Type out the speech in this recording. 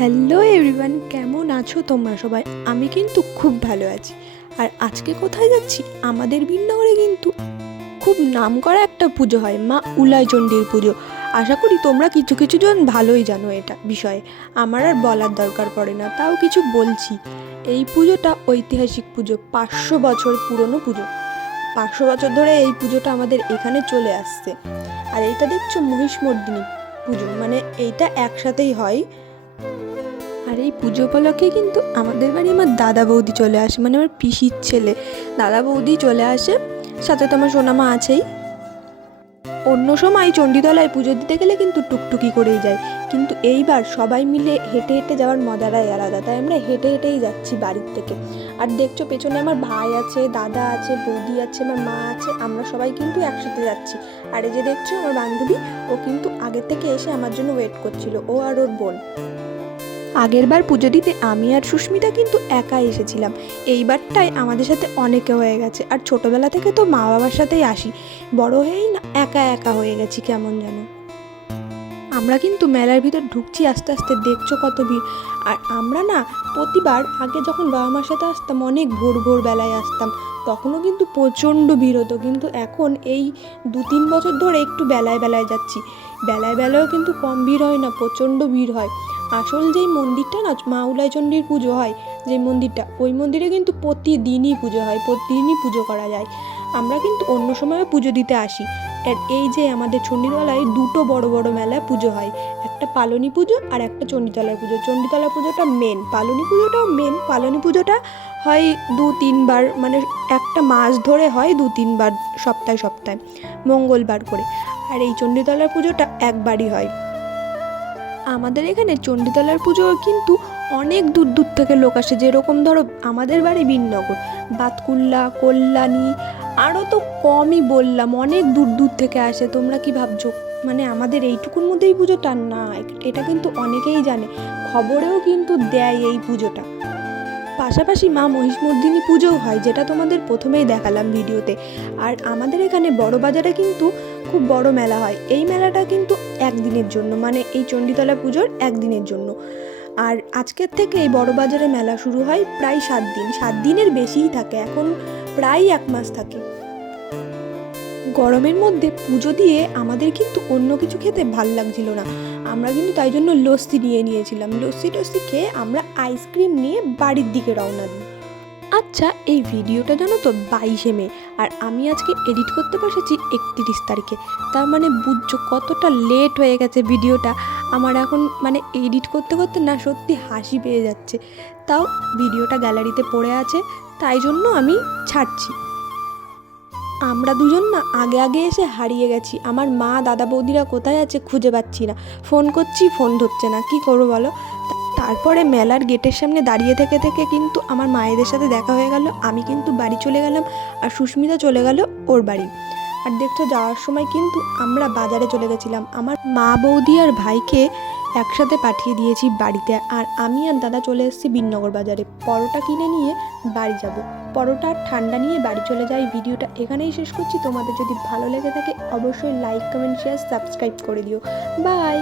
Hello everyone, কেমন আছো তোমরা সবাই? আমি কিন্তু খুব ভালো আছি। আর আজকে কোথায় যাচ্ছি? আমাদের বিন্নগরে কিন্তু খুব নামকরা একটা পুজো হয়, মা উলাইচণ্ডীর পুজো। আশা করি তোমরা কিছু কিছু জন ভালোই জানো এটা বিষয়ে, আমার আর বলার দরকার পড়ে না, তাও কিছু বলছি। এই পুজোটা ঐতিহাসিক পুজো, 500 বছর পুরনো পুজো। 500 বছর ধরে এই পুজোটা আমাদের এখানে চলে আসছে। আর এইটা দেখছো মহিষমর্দিনী পুজো, মানে এইটা একসাথেই হয়। আর এই পুজো উপলক্ষে কিন্তু আমাদের বাড়ি আমার দাদা বৌদি চলে আসে, মানে আমার পিসির ছেলে দাদা বৌদি চলে আসে, সাথে তো আমার সোনামা আছেই। অন্য সময় চণ্ডীতলায় পুজো দিতে গেলে কিন্তু টুকটুকি করেই যায়, কিন্তু এইবার সবাই মিলে হেঁটে হেঁটে যাওয়ার মজাটাই আলাদা, তাই আমরা হেঁটে হেঁটেই যাচ্ছি বাড়ির থেকে। আর দেখছো পেছনে আমার ভাই আছে, দাদা আছে, বৌদি আছে, আমার মা আছে, আমরা সবাই কিন্তু একসাথে যাচ্ছি। আর এই যে দেখছো আমার বান্ধবী, ও কিন্তু আগের থেকে এসে আমার জন্য ওয়েট করছিল, ও আর ওর বোন। আগেরবার পুজো দিতে আমি আর সুস্মিতা কিন্তু একা এসেছিলাম, এইবারটায় আমাদের সাথে অনেকে হয়ে গেছে। আর ছোটবেলা থেকে তো মা বাবার সাথেই আসি, বড় হয়েই না একা একা হয়ে গেছি কেমন যেন। আমরা কিন্তু মেলার ভিতর ঢুকছি আস্তে আস্তে, দেখছো কত ভিড়। আর আমরা না প্রতিবার আগে যখন বাবা মার সাথে আসতাম অনেক ভোর ভোর বেলায় আসতাম, তখনও কিন্তু প্রচণ্ড ভিড় হতো, কিন্তু এখন এই 2-3 বছর ধরে একটু বেলায় বেলায় যাচ্ছি। বেলায় বেলায়ও কিন্তু কম ভিড় হয় না, প্রচণ্ড ভিড় হয়। আসল যেই মন্দিরটা না মা উলাইচণ্ডীর পুজো হয়, যে মন্দিরটা, ওই মন্দিরে কিন্তু প্রতিদিনই পুজো হয়, প্রতিদিনই পুজো করা যায়। আমরা কিন্তু অন্য সময়ও পুজো দিতে আসি। আর এই যে আমাদের চণ্ডীতলায় দুটো বড় বড় মেলা পুজো হয়, একটা পালনী পুজো আর একটা চণ্ডীতলার পুজো। চণ্ডীতলা পুজোটা মেন, পালনী পুজোটাও মেন। পালনী পুজোটা হয় 2-3 বার, মানে একটা মাস ধরে হয় 2-3 বার, সপ্তাহে সপ্তাহে মঙ্গলবার করে। আর এই চণ্ডীতলার পুজোটা একবারই হয়। আমাদের এখানে চণ্ডীতলার পুজো কিন্তু অনেক দূর দূর থেকে লোক আসে, যেরকম ধরো আমাদের বাড়ি বিননগর, বাতকুল্লা, কল্যাণী, আরও তো কমই বললাম, অনেক দূর দূর থেকে আসে। তোমরা কি ভাবছো মানে আমাদের এইটুকুর মধ্যেই পুজোটা? না, এটা কিন্তু অনেকেই জানে, খবরেও কিন্তু দেয় এই পুজোটা। পাশাপাশি মা মহিষমর্দিনী পুজোও হয়, যেটা তোমাদের প্রথমেই দেখালাম ভিডিওতে। আর আমাদের এখানে বড় বাজারে কিন্তু খুব বড় মেলা হয়, এই মেলাটা কিন্তু একদিনের জন্য, মানে এই চণ্ডীতলা পুজোর একদিনের জন্য। আর আজকের থেকে এই বড় বাজারে মেলা শুরু হয় প্রায় 7 দিন, 7 দিনের বেশিই থাকে, এখন প্রায় 1 মাস থাকে। গরমের মধ্যে পুজো দিয়ে আমাদের কিন্তু অন্য কিছু খেতে ভাল লাগছিল না, আমরা কিন্তু তাই জন্য লস্যি নিয়ে নিয়েছিলাম। লস্যি টস্যি খেয়ে আমরা আইসক্রিম নিয়ে বাড়ির দিকে রওনা দিই। আচ্ছা, এই ভিডিওটা জানো তো 22শে মে, আর আমি আজকে এডিট করতে বসেছি 31 তারিখে। তার মানে বুঝছো কতটা লেট হয়ে গেছে ভিডিওটা আমার। এখন মানে এডিট করতে করতে না সত্যি হাসি পেয়ে যাচ্ছে। তাও ভিডিওটা গ্যালারিতে পড়ে আছে, তাই জন্য আমি ছাড়ছি। আমরা দুজন না আগে আগে এসে হারিয়ে গেছি, আমার মা দাদা বৌদিরা কোথায় আছে খুঁজে পাচ্ছি না, ফোন করছি ফোন ধরছে না, কি করবো বলো। তারপরে মেলার গেটের সামনে দাঁড়িয়ে থেকে থেকে কিন্তু আমার মায়েদের সাথে দেখা হয়ে গেল, আমি কিন্তু বাড়ি চলে গেলাম, আর সুস্মিতা চলে গেল ওর বাড়ি। আর দেখছো যাওয়ার সময় কিন্তু আমরা বাজারে চলে গেছিলাম, আমার মা বৌদি আর ভাইকে একসাথে পাঠিয়ে দিয়েছি বাড়িতে, আর আমি আর দাদা চলে এসেছি বিননগর বাজারে পরোটা কিনে নিয়ে বাড়ি যাব। পরোটা আর ঠান্ডা নিয়ে বাড়ি চলে যাই। ভিডিওটা এখানেই শেষ করছি। তোমাদের যদি ভালো লেগে থাকে অবশ্যই লাইক, কমেন্ট, শেয়ার, সাবস্ক্রাইব করে দিও। বাই।